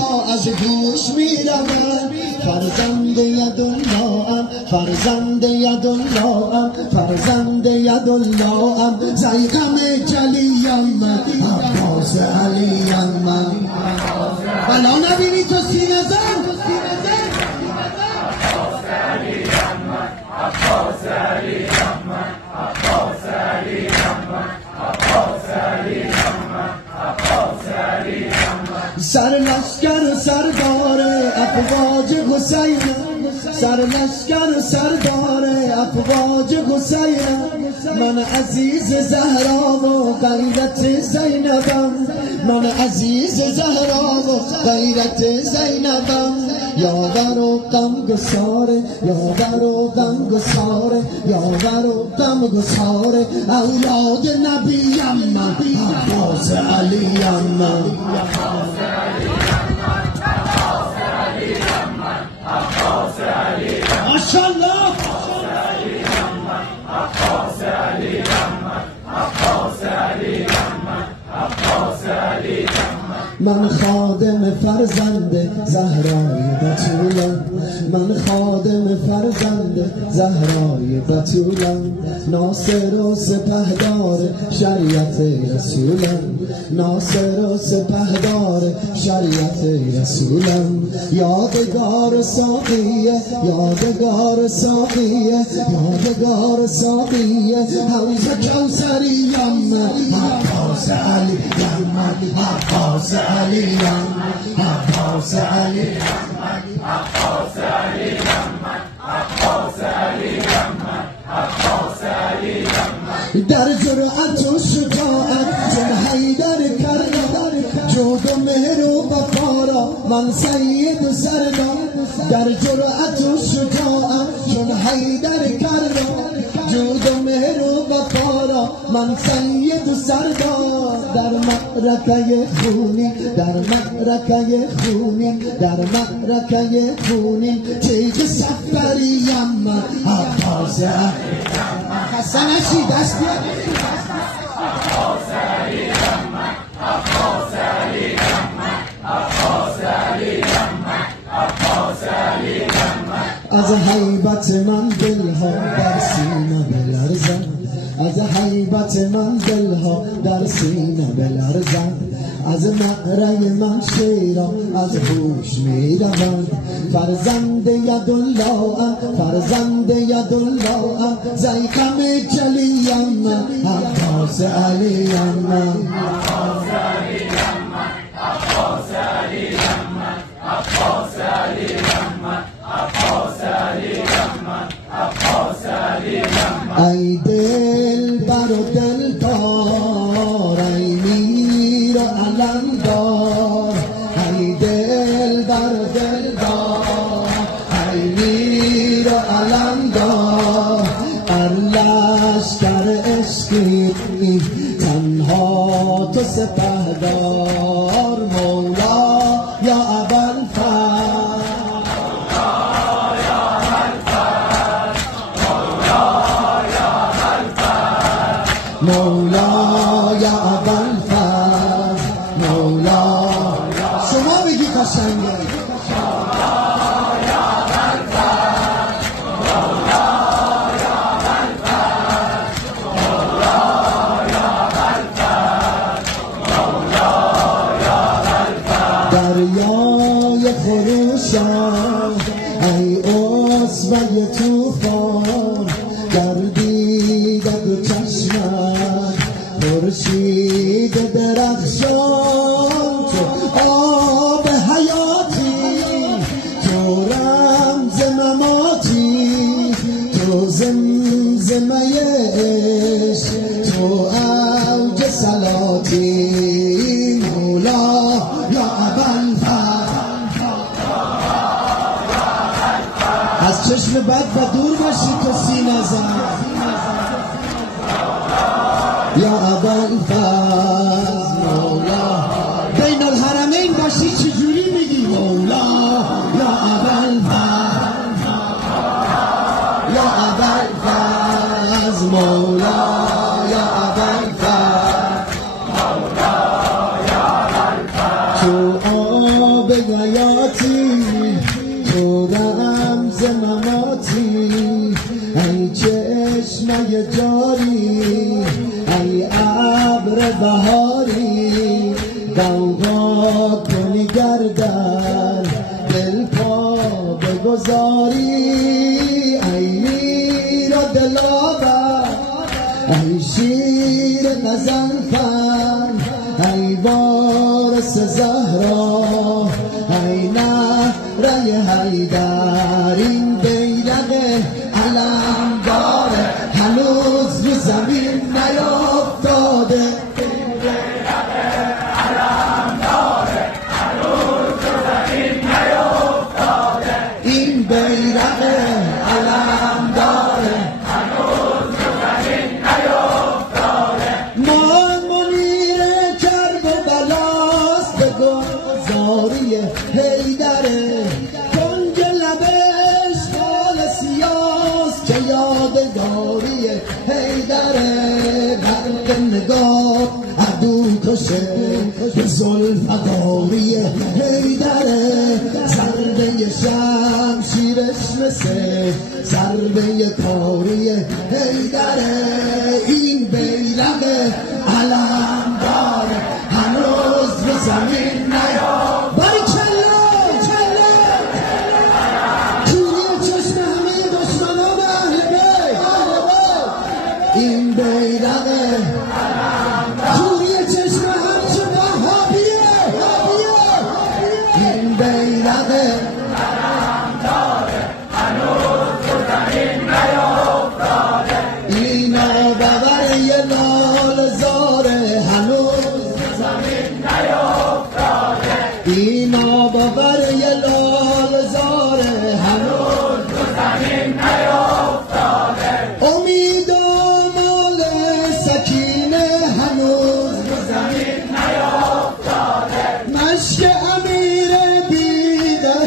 را از گوش می‌روند. فرزند یدالله ام، فرزند یدالله ام، فرزند یدالله ام، زیغم جلیم من، عباس علیم من. بلا نبینی تو سینه زن، عباس علیم من، عباس علیم من، عباس علیم من، عباس علیم من، عباس علیم من. سر لشکر سردار افواج حسین، سر لشکر سردار افواج حسین. من عزیز زهرا و غیرت زینبم، من عزیز زهرا و غیرت زینبم. یاور و غم گساره، یاور و غم گساره، یاور و غم گساره. اولاد نبیم من، عباس علیم من. ماشاءالله. عباس علیم من، عباس علیم من، عباس علیم من. من خادم فرزند زهرای بتولم، من خادم فرزند زهرای بتولم. ناصر و سپهدار شریعت رسولم، ناصر و سپهدار شریعت رسولم. یادگار ساقیه، یادگار ساقیه، یادگار ساقیه. حوض کوثریم من، عباس علیم من، عباس علیم من، عباس علیم من، عباس علیم من، عباس علیم من، عباس علیم من. در جرأت و شجاعت چون حیدر کردم، جود و مهر و وفا را من سید و سردار. در جرأت و شجاعت چون حیدر کردم، جود و مهر و وفا را من سید و سردار. در معرکه خونی، در معرکه خونی، در معرکه خونی. تیغ سفریم من، عباس علیم من. حسنشی دست بیاد. عباس علیم من، عباس علیم من، عباس علیم من، عباس علیم من. از هیبت من دلها در سینه بلرزد، از هیبت من دلها در سینه بلرزد. از معرکه من شیران از هوش میروند. فرزند یدالله ام، فرزند یدالله ام، زیغم جلیم من، عباس علیم من. عباس علیم من، عباس علیم من، عباس علیم من، عباس علیم من، عباس علیم من. ای دل بر و دلدار، ای میر و علمدار، ای دل بر و دلدار، ای میر و علمدار. بر لشکر عشقی تنها تو سپهدار. مولا یا ابوالفضل، مولا یا ابوالفضل، مولا. شما بگی قشنگه. دریای خروشان ای عصبه طوفان، گردیده دو چشمت خورشید درخشان. تو آب حیاتی، تو رمز مماتی، تو زمزمه عشق، تو اوج صلاتی. مولا یا ابوالفضل، از چشم بد و دور باشی تو سینه زن. یا ابوالفضل مولا، بین الحرمین باشی چجوری میگی؟ مولا یا ابوالفضل، یا ابوالفضل مولا، یا ابوالفضل. تو آب بگویاتی تو رمز مماتی ای چشمه جاری ای ابر بهاری غوغا کنی گردن دل پا بگذاری ای میر و دلاور ای شیر غضنفر ای وارث زهرا ای نهره حیدر این بیرق علم داره هنوز رو زمین نیافتاده این بیرق علم داره هنوز رو زمین نیافتاده مان منیر کرب و بلاست به گذاری حیدره کنج لبش خال سیاست که یادگاری حیدره برق نگاه عدو کشه به ذوالفقاری حیدره ضربه شمشیرش مثل ضربه کاری حیدره این بیرق علم داره هنوز به زمین نیاد باری چله توری چشم همه دشمنان اهل بیت این بیرق توری چشم همچه وهابیه این بیرق اینا ببر یه لال زاره هنوز زمین نیافتاده اینا ببر یه لال زاره هنوز زمین نیافتاده امید و مال سکینه هنوز زمین نیافتاده مشک امیر بیده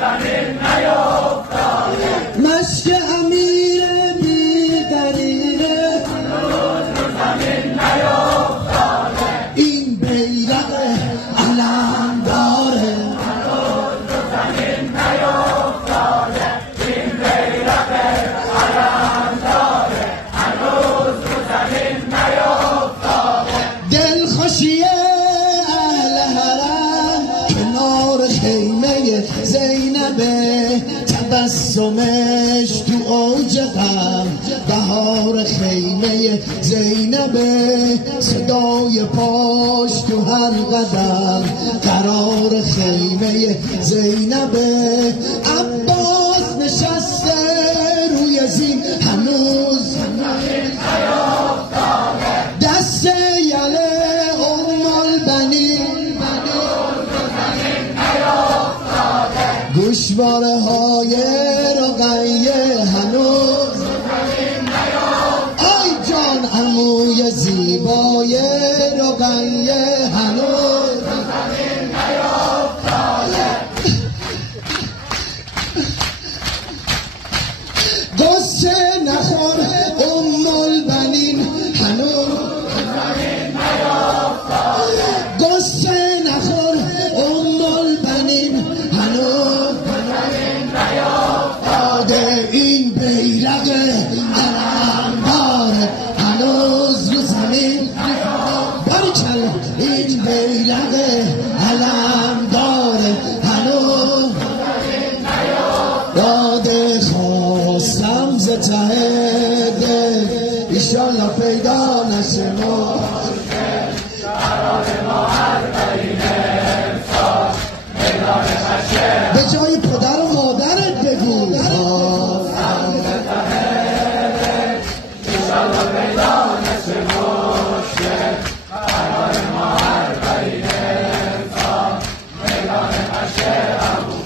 زمین نیافتاده مشک امیر بیدرینه زمین نیافتاده این بیرق علم داره زمین نیافتاده این بیرق علم داره هنوز زمین نیافتاده دلخوشی اهل حرم کنار خیمه زینبه تبسمش تو اوج غم بهار خیمه زینبه صدای پاش تو هر قدم قرار خیمه زینبه عباس نشسته روی زین هنوز دست یله البنین گوشواره های رقیه هنوز آی جان عموی زیبای رقیه هنوز قصه نخور البنین هنوز قصه نخور البنین هنوز این بیرق علم داره هنوز رو زمین باریکلا این بیرق علم داره هنوز داده خواستم ز ته دل ایشالله پیدا نشه ما به جای پدر و مادرت بگو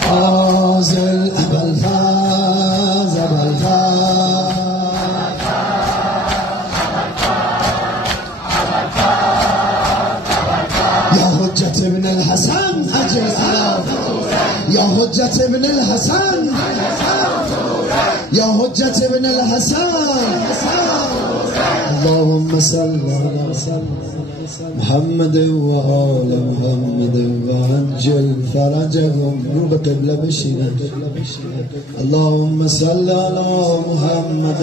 فاضل ابوالفضل یا حجت ابن الحسن یا حجت ابن الحسن یا حجت ابن الحسن اللهم صل على محمد و آل محمد و عجل فرجهم رو به قبله بشینن. اللهم صل على محمد